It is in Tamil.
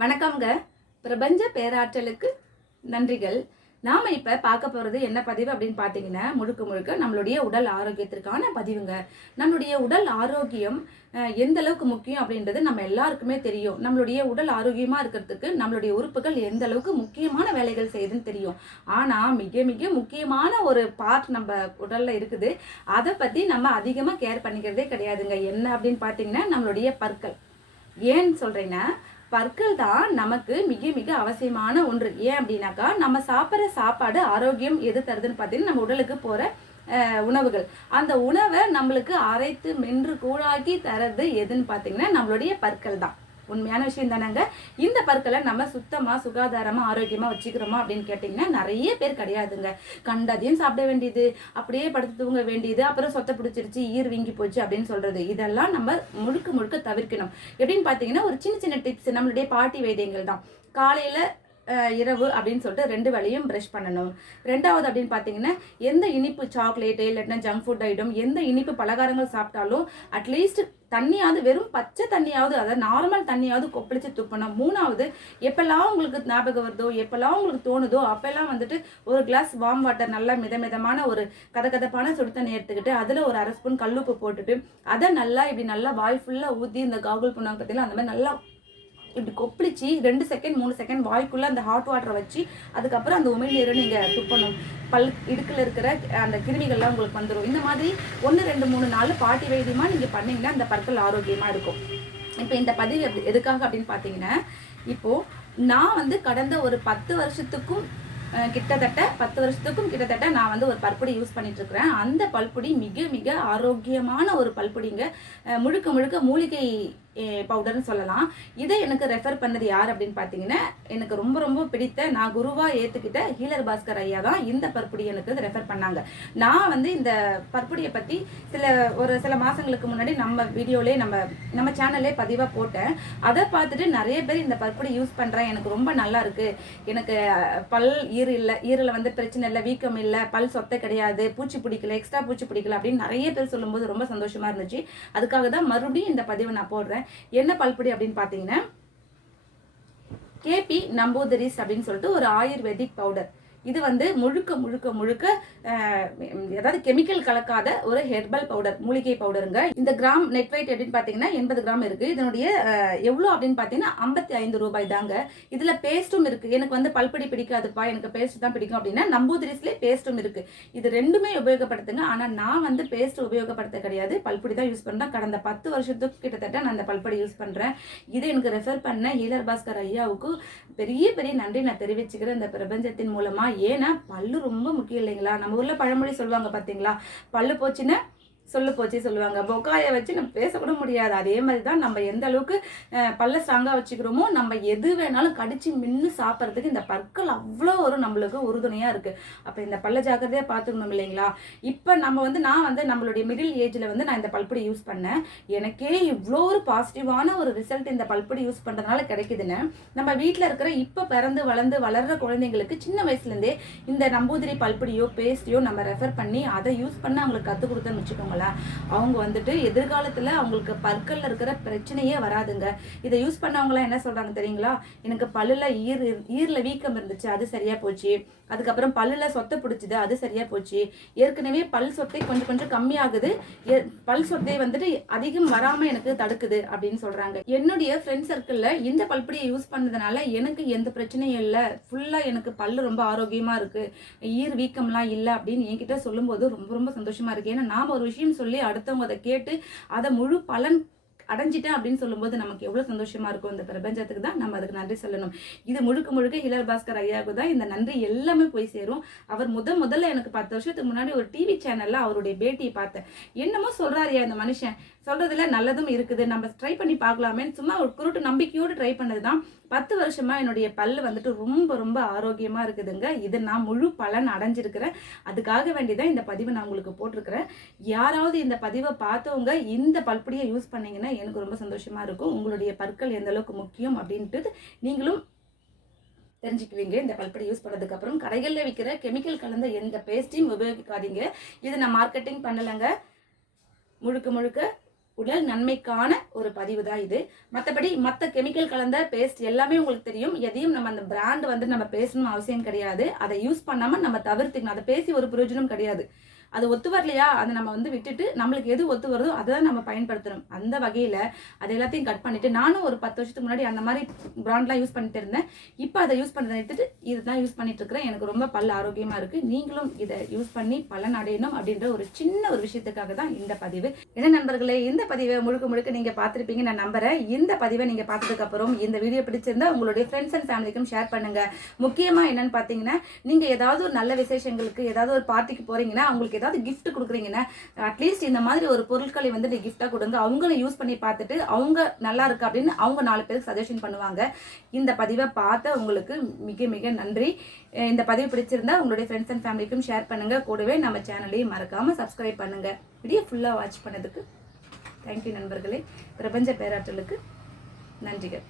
வணக்கம்ங்க. பிரபஞ்ச பேராற்றலுக்கு நன்றிகள். நாம் இப்போ பார்க்க போகிறது என்ன பதிவு அப்படின்னு பார்த்தீங்கன்னா, முழுக்க முழுக்க நம்மளுடைய உடல் ஆரோக்கியத்திற்கான பதிவுங்க. நம்மளுடைய உடல் ஆரோக்கியம் எந்த அளவுக்கு முக்கியம் அப்படின்றது நம்ம எல்லாருக்குமே தெரியும். நம்மளுடைய உடல் ஆரோக்கியமாக இருக்கிறதுக்கு நம்மளுடைய உறுப்புகள் எந்த அளவுக்கு முக்கியமான வேலைகள் செய்யுதுன்னு தெரியும். ஆனால் மிக மிக முக்கியமான ஒரு பார்ட் நம்ம உடலில் இருக்குது. அதை பற்றி நம்ம அதிகமாக கேர் பண்ணிக்கிறதே கிடையாதுங்க. என்ன அப்படின்னு பார்த்தீங்கன்னா, நம்மளுடைய பற்கள். ஏன்னு சொல்கிறேன்னா, பற்கள் தான் நமக்கு மிக மிக அவசியமான ஒன்று. ஏன் அப்படின்னாக்கா, நம்ம சாப்பிட்ற சாப்பாடு ஆரோக்கியம் எது தருதுன்னு பார்த்தீங்கன்னா, நம்ம உடலுக்கு போகிற உணவுகள். அந்த உணவை நம்மளுக்கு அரைத்து மென்று கூழாக்கி தரது எதுன்னு பார்த்தீங்கன்னா, நம்மளுடைய பற்கள் தான். உண்மையான விஷயம் தானேங்க. இந்த பற்களை நம்ம சுத்தமாக சுகாதாரமாக ஆரோக்கியமாக வச்சுக்கிறோமா அப்படின்னு கேட்டிங்கன்னா, நிறைய பேர் கிடையாதுங்க. கண்டதையும் சாப்பிட வேண்டியது, அப்படியே படுத்து தூங்க வேண்டியது, அப்புறம் சொத்தை பிடிச்சிருச்சு, ஈர் வீங்கி போச்சு அப்படின்னு சொல்கிறது, இதெல்லாம் நம்ம முழுக்க முழுக்க தவிர்க்கணும். எப்படின்னு பார்த்தீங்கன்னா, ஒரு சின்ன சின்ன டிப்ஸ் நம்மளுடைய பாட்டி வைத்தியங்கள் தான். காலையில் இரவு அப்படின்னு சொல்லிட்டு 2 வேளையும் ப்ரஷ் பண்ணணும். 2வது அப்படின்னு பார்த்தீங்கன்னா, எந்த இனிப்பு சாக்லேட்டு இல்லைன்னா ஜங்க் ஃபுட் ஐட்டம், எந்த இனிப்பு பலகாரங்கள் சாப்பிட்டாலும் அட்லீஸ்ட் தண்ணியாவது, வெறும் பச்சை தண்ணியாவது, அதாவது நார்மல் தண்ணியாவது கொப்பளிச்சு துப்பணும். 3வது, எப்பெல்லாம் உங்களுக்கு ஞாபகம் வருதோ, எப்பெல்லாம் உங்களுக்கு தோணுதோ, அப்பெல்லாம் வந்துட்டு ஒரு கிளாஸ் வார்ம் வாட்டர், நல்லா மிதமான ஒரு கதகதப்பான சுடு தண்ணி எடுத்துக்கிட்டு அதில் ஒரு 1/2 ஸ்பூன் கல்லுப்பு போட்டுட்டு அதை நல்லா இப்படி நல்லா வாய் ஃபுல்லாக ஊற்றி, இந்த காகுல் பண்ணுவாங்க பார்த்தீங்கன்னா, அந்த மாதிரி நல்லா இப்படி கொப்பளிச்சு 2 செகண்ட் 3 செகண்ட் வாய்க்குள்ளே அந்த ஹாட் வாட்டரை வச்சு அதுக்கப்புறம் அந்த உமிழ்நீரை நீங்கள் துப்பணும். இடுக்கில் இருக்கிற அந்த கிருமிகள்லாம் உங்களுக்கு வந்துடும். இந்த மாதிரி 1 2 3 4 பாட்டி வைத்தியமாக நீங்கள் பண்ணிங்கன்னா அந்த பற்கள் ஆரோக்கியமாக இருக்கும். இப்போ இந்த பதிவு எதுக்காக அப்படின்னு பார்த்தீங்கன்னா, இப்போது நான் கடந்த ஒரு 10 வருஷத்துக்கும் கிட்டத்தட்ட நான் ஒரு பல்பொடி யூஸ் பண்ணிட்டு இருக்கிறேன். அந்த பல்பொடி மிக மிக ஆரோக்கியமான ஒரு பல்பொடிங்க. முழுக்க முழுக்க மூலிகை பவுடர்னு சொல்லலாம். இதை எனக்கு ரெஃபர் பண்ணது யார் அப்படின்னு பார்த்தீங்கன்னா, எனக்கு ரொம்ப ரொம்ப பிடித்த, நான் குருவாக ஏற்றுக்கிட்ட ஹீலர் பாஸ்கர் ஐயா தான் இந்த பற்பொடி எனக்கு ரெஃபர் பண்ணாங்க. நான் இந்த பற்பொடியை பற்றி ஒரு சில மாதங்களுக்கு முன்னாடி நம்ம வீடியோலே நம்ம சேனல்லே பதிவாக போட்டேன். அதை பார்த்துட்டு நிறைய பேர் இந்த பற்பொடி யூஸ் பண்ணுறேன், எனக்கு ரொம்ப நல்லா இருக்குது, எனக்கு பல் ஈரில் பிரச்சனை இல்லை, வீக்கம் இல்லை, பல் சொத்தை கிடையாது, பூச்சி பிடிக்கல, எக்ஸ்ட்ரா பூச்சி பிடிக்கல அப்படின்னு நிறைய பேர் சொல்லும்போது ரொம்ப சந்தோஷமாக இருந்துச்சு. அதுக்காக தான் மறுபடியும் இந்த பதிவை நான் போடுறேன். என்ன பல்பொடி அப்படின்னு பார்த்தீங்கன்னா, கேபி நம்பூதிரிஸ் அப்படின்னு சொல்லிட்டு ஒரு ஆயுர்வேதிக் பவுடர். இது முழுக்க முழுக்க முழுக்க ஏதாவது கெமிக்கல் கலக்காத ஒரு ஹெர்பல் பவுடர், மூலிகை பவுடருங்க. இந்த கிராம் நெட் வெயிட் அப்படின்னு பார்த்தீங்கன்னா 80 கிராம் இருக்குது. இதனுடைய எவ்வளோ அப்படின்னு பார்த்தீங்கன்னா 55 ரூபாய் தாங்க. இதில் பேஸ்ட்டும் இருக்குது. எனக்கு பல்பொடி பிடிக்காதுப்பா, எனக்கு பேஸ்ட் தான் பிடிக்கும் அப்படின்னா நம்பூதிரிஸ்லேயே பேஸ்ட்டும் இருக்குது. இது ரெண்டுமே உபயோகப்படுத்துங்க. ஆனால் நான் பேஸ்ட் உபயோகப்படுத்த கிடையாது, பல்பொடி தான் யூஸ் பண்ணுறேன். கடந்த 10 வருஷத்துக்கு கிட்டத்தட்ட நான் அந்த பல்பொடி யூஸ் பண்ணுறேன். இதை எனக்கு ரெஃபர் பண்ண ஹீலர் பாஸ்கர் ஐயாவுக்கு பெரிய பெரிய நன்றி நான் தெரிவிச்சுக்கிறேன் இந்த பிரபஞ்சத்தின் மூலமாக. ஏன்னா பல்லு ரொம்ப முக்கியம் இல்லைங்களா. நம்ம ஊர்ல பழமொழி சொல்லுவாங்க பார்த்தீங்களா, பல்லு போச்சுன்னா சொல்லு போச்சு சொல்லுவாங்க. பொக்காயை வச்சு நம்ம பேசக்கூட முடியாது. அதே மாதிரி தான் நம்ம எந்த அளவுக்கு பல்ல ஸ்ட்ராங்காக வச்சுக்கிறோமோ, நம்ம எது வேணாலும் கடிச்சு மின்னு சாப்பிட்றதுக்கு இந்த பற்கள் அவ்வளோ ஒரு நம்மளுக்கு உறுதுணையாக இருக்குது. அப்போ இந்த பல்ல ஜாக்கிரதையாக பார்த்துக்கணும் இல்லைங்களா. இப்போ நான் நம்மளுடைய மிடில் ஏஜில் நான் இந்த பல்பொடி யூஸ் பண்ணேன். எனக்கே இவ்வளோ ஒரு பாசிட்டிவான ஒரு ரிசல்ட் இந்த பல்பொடி யூஸ் பண்ணுறதுனால கிடைக்குதுன்னு, நம்ம வீட்டில் இருக்கிற இப்போ பிறந்து வளர்ற குழந்தைங்களுக்கு சின்ன வயசுலேருந்தே இந்த நம்பூதிரி பல்பொடியோ பேஸ்ட்டையோ நம்ம ரெஃபர் பண்ணி அதை யூஸ் பண்ண அவங்களுக்கு கற்றுக் கொடுத்தோன்னு வச்சுக்கோங்க, அவங்க எதிர்காலத்தில் அவங்களுக்கு பற்கள்ல இருக்கிற பிரச்சனையே வராதுங்க. இதை யூஸ் பண்ணவங்களாம் என்ன சொல்றாங்க தெரியுங்களா, எனக்கு பல்லுல ஈரில் வீக்கம் இருந்துச்சு, அது சரியா போச்சு. அதுக்கப்புறம் பல்லுல சொத்தை பிடிச்சிது, அது சரியா போச்சு. ஏற்கனவே பல் சொத்தை கொஞ்சம் கொஞ்சம் கம்மியாகுது, பல் சொத்தை அதிகம் வராம எனக்கு தடுக்குது அப்படின்னு சொல்றாங்க. என்னுடைய ஃப்ரெண்ட் சர்க்கிள்ல இந்த பல்பொடியை யூஸ் பண்ணதுனால எனக்கு எந்த பிரச்சனையும் இல்லை, ஃபுல்லா எனக்கு பல்லு ரொம்ப ஆரோக்கியமா இருக்கு, ஈர் வீக்கம்லாம் இல்லை அப்படின்னு என்கிட்ட சொல்லும்போது ரொம்ப ரொம்ப சந்தோஷமா இருக்கு. ஏன்னா நாம ஒரு விஷயம் சொல்லி அடுத்தவங்க அதை கேட்டு அதை முழு பலன் அடைஞ்சிட்டேன் அப்படின்னு சொல்லும்போது நமக்கு எவ்வளோ சந்தோஷமா இருக்கும். இந்த பிரபஞ்சத்துக்கு தான் நம்ம அதுக்கு நன்றி சொல்லணும். இது முழுக்க முழுக்க ஹீலர் பாஸ்கர் ஐயாவுக்கு தான் இந்த நன்றி எல்லாமே போய் சேரும். அவர் முதல்ல எனக்கு 10 வருஷத்துக்கு முன்னாடி ஒரு டிவி சேனல்ல அவருடைய பேட்டியை பார்த்தேன். என்னமோ சொல்றாருயா இந்த மனுஷன், சொல்றதுல நல்லதும் இருக்குது, நம்ம ட்ரை பண்ணி பார்க்கலாமேன்னு சும்மா ஒரு குருட்டு நம்பிக்கையோடு ட்ரை பண்ணது தான் 10 வருஷமா என்னுடைய பல்லு ரொம்ப ரொம்ப ஆரோக்கியமா இருக்குதுங்க. இது நான் முழு பலன் அடைஞ்சிருக்கிறேன். அதுக்காக வேண்டிதான் இந்த பதிவை நான் உங்களுக்கு போட்டிருக்கிறேன். யாராவது இந்த பதிவை பார்த்தவங்க இந்த பல்பொடியை யூஸ் பண்ணீங்கன்னா எனக்கு ரொம்ப சந்தோஷமா இருக்கும். உங்களுடைய பற்கள் எந்த அளவுக்கு முக்கியம் அப்படின்ட்டு நீங்களும் தெரிஞ்சுக்குவீங்க. இந்த பல்பொடி யூஸ் பண்ணதுக்கு அப்புறம் கடைகளில் விற்கிற கெமிக்கல் கலந்த எந்த பேஸ்ட்டையும் உபயோகிக்காதீங்க. இது நான் மார்க்கெட்டிங் பண்ணலைங்க. முழுக்க முழுக்க உடல் நன்மைக்கான ஒரு பதிவு தான் இது. மற்றபடி மற்ற கெமிக்கல் கலந்த பேஸ்ட் எல்லாமே உங்களுக்கு தெரியும். எதையும் நம்ம அந்த பிராண்ட் வந்து நம்ம பேசணும் அவசியம் கிடையாது. அதை யூஸ் பண்ணாமல் நம்ம தவிர்த்துக்கணும். அதை பேசி ஒரு பிரயோஜனம் கிடையாது. அது ஒத்து வரலையா அதை நம்ம வந்து விட்டுட்டு நம்மளுக்கு எது ஒத்து வருதோ அதை தான் நம்ம பயன்படுத்தணும். அந்த வகையில் அது எல்லாத்தையும் கட் பண்ணிவிட்டு, நானும் ஒரு 10 வருஷத்துக்கு முன்னாடி அந்த மாதிரி பிராண்ட்லாம் யூஸ் பண்ணிட்டு இருந்தேன். இப்போ அதை யூஸ் பண்ணுறதை எடுத்துட்டு இதுதான் யூஸ் பண்ணிட்டு இருக்கிறேன். எனக்கு ரொம்ப பல் ஆரோக்கியமாக இருக்குது. நீங்களும் இதை யூஸ் பண்ணி பலன் அடையணும் அப்படின்ற ஒரு சின்ன ஒரு விஷயத்துக்காக தான் இந்த பதிவு. என்ன நண்பர்களே, இந்த பதிவை முழுக்க நீங்கள் பார்த்துருப்பீங்க நான் நம்புறேன். இந்த பதிவை நீங்கள் பார்த்ததுக்கப்புறம் இந்த வீடியோ பிடிச்சிருந்தா உங்களுடைய ஃப்ரெண்ட்ஸ் அண்ட் ஃபேமிலிக்கும் ஷேர் பண்ணுங்கள். முக்கியமாக என்னென்னு பார்த்தீங்கன்னா, நீங்கள் ஏதாவது ஒரு நல்ல விசேஷங்களுக்கு ஏதாவது ஒரு பார்ட்டிக்கு போகிறீங்கன்னா அவங்களுக்கு ஏதாவது கிஃப்ட் கொடுக்குறீங்கன்னா அட்லீஸ்ட் இந்த மாதிரி ஒரு பொருட்களை வந்து நீங்கள் கிஃப்டாக கொடுங்க. அவங்களும் யூஸ் பண்ணி பார்த்துட்டு அவங்க நல்லா இருக்கு அப்படின்னு அவங்க 4 பேருக்கு சஜஷன் பண்ணுவாங்க. இந்த பதிவை பார்த்த உங்களுக்கு மிக மிக நன்றி. இந்த பதிவு பிடிச்சிருந்தா உங்களுடைய ஃப்ரெண்ட்ஸ் அண்ட் ஃபேமிலிக்கும் ஷேர் பண்ணுங்க. கூடவே நம்ம சேனலையும் மறக்காம சப்ஸ்கிரைப் பண்ணுங்க. வீடியோ ஃபுல்லாக வாட்ச் பண்ணதுக்கு தேங்க்யூ நண்பர்களே. பிரபஞ்ச பேராற்றலுக்கு நன்றிகள்.